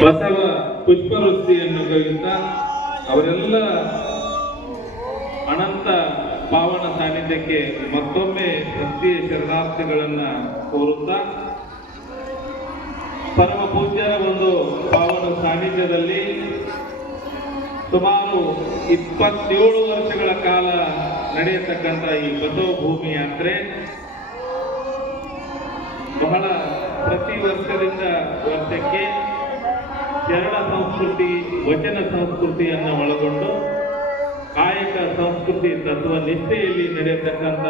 ಬಸವ ಪುಷ್ಪವೃಷ್ಟಿಯನ್ನು ಕವಿಯುತ್ತಾ ಅವರೆಲ್ಲ ಅನಂತ ಪಾವನ ಸಾನ್ನಿಧ್ಯಕ್ಕೆ ಮತ್ತೊಮ್ಮೆ ಭಕ್ತಿಯ ಶರಣಾರ್ಥಿಗಳನ್ನ ಕೋರುತ್ತಾ ಪರಮ ಪೂಜ್ಯರ ಒಂದು ಪಾವನ ಸಾನ್ನಿಧ್ಯದಲ್ಲಿ ಸುಮಾರು 27 ವರ್ಷಗಳ ಕಾಲ ನಡೆಯತಕ್ಕಂಥ ಈ ಬಸವ ಭೂಮಿ ಯಾತ್ರೆ ಬಹಳ ಪ್ರತಿ ವರ್ಷದಿಂದ ವರ್ಷಕ್ಕೆ ಶರಣ ಸಂಸ್ಕೃತಿ ವಚನ ಸಂಸ್ಕೃತಿಯನ್ನು ಒಳಗೊಂಡು ಕಾಯಕ ಸಂಸ್ಕೃತಿ ತತ್ವ ನಿಷ್ಠೆಯಲ್ಲಿ ನಡೆಯತಕ್ಕಂಥ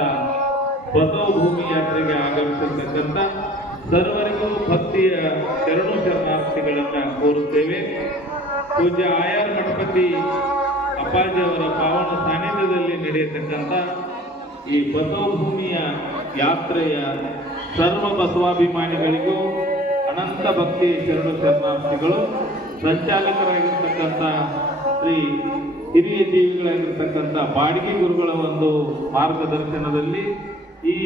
ಬಸವ ಭೂಮಿ ಯಾತ್ರೆಗೆ ಆಗಮಿಸಿರ್ತಕ್ಕಂಥ ಸರ್ವರಿಗೂ ಭಕ್ತಿಯ ಶರಣು ಶರಣಾರ್ಥಿಗಳನ್ನ ಕೋರುತ್ತೇವೆ. ಪೂಜ್ಯ ಆಯಾರ್ ಮಠಪತಿ ಅಪ್ಪಾಜಿಯವರ ಪಾವನ ಸಾನ್ನಿಧ್ಯದಲ್ಲಿ ನಡೆಯತಕ್ಕಂಥ ಈ ಬಸವ ಭೂಮಿಯ ಯಾತ್ರೆಯ ಸರ್ವ ಬಸವಾಭಿಮಾನಿಗಳಿಗೂ ಅನಂತ ಭಕ್ತಿ ಶರಣು ಶರಣಾರ್ಥಿಗಳು ಸಂಚಾಲಕರಾಗಿರ್ತಕ್ಕಂಥ ಶ್ರೀ ಹಿರಿಯ ಜೀವಿಗಳಾಗಿರ್ತಕ್ಕಂಥ ಬಾಡಿಗೆ ಗುರುಗಳ ಒಂದು ಮಾರ್ಗದರ್ಶನದಲ್ಲಿ ಈ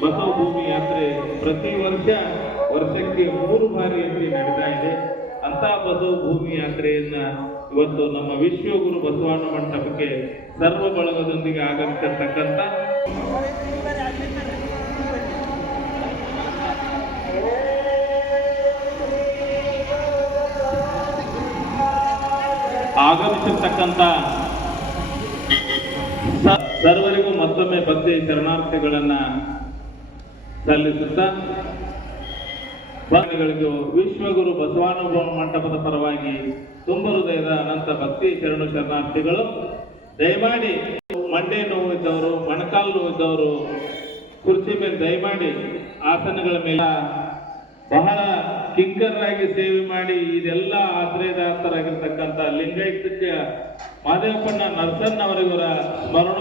ಬಸವ ಭೂಮಿ ಯಾತ್ರೆ ಪ್ರತಿ ವರ್ಷಕ್ಕೆ 3 ಬಾರಿಯಲ್ಲಿ ನಡೀತಾ ಇದೆ. ಅಂತ ಬಸವ ಭೂಮಿ ಯಾತ್ರೆಯನ್ನ ಇವತ್ತು ನಮ್ಮ ವಿಶ್ವಗುರು ಬಸವಣ್ಣ ಮಂಟಪಕ್ಕೆ ಸರ್ವ ಬಳಗದೊಂದಿಗೆ ಆಗಮಿಸಿರ್ತಕ್ಕಂಥ ಸರ್ವರಿಗೂ ಮತ್ತೊಮ್ಮೆ ಭಕ್ತಿ ಶರಣಾರ್ಥಿಗಳನ್ನ ಸಲ್ಲಿಸುತ್ತಾ ಭಕ್ತಗಳಿಗೂ ವಿಶ್ವಗುರು ಬಸವಾನುಭವ ಮಂಟಪದ ಪರವಾಗಿ ತುಂಬ ಹೃದಯದ ಅನಂತ ಭಕ್ತಿ ಶರಣು ಶರಣಾರ್ಥಿಗಳು ದಯಮಾಡಿ ಮಂಡೆ ನೋವು ಇದ್ದವರು ಮೊಣಕಾಲು ನೋವು ಇದ್ದವರು ಕುರ್ಚಿ ಮೇಲೆ ದಯಮಾಡಿ ಆಸನಗಳ ಮೇಲೆ ಬಹಳ ಕಿಂಕರಾಗಿ ಸೇವೆ ಮಾಡಿ ಇದೆಲ್ಲ ಆಶ್ರಯದಾತರಾಗಿರ್ತಕ್ಕಂಥ ಲಿಂಗಾಯತಕ್ಕೆ ಮಾದೇವಪ್ಪಣ್ಣ ನರಸನ್ ಅವರಿವರ ಸ್ಮರಣ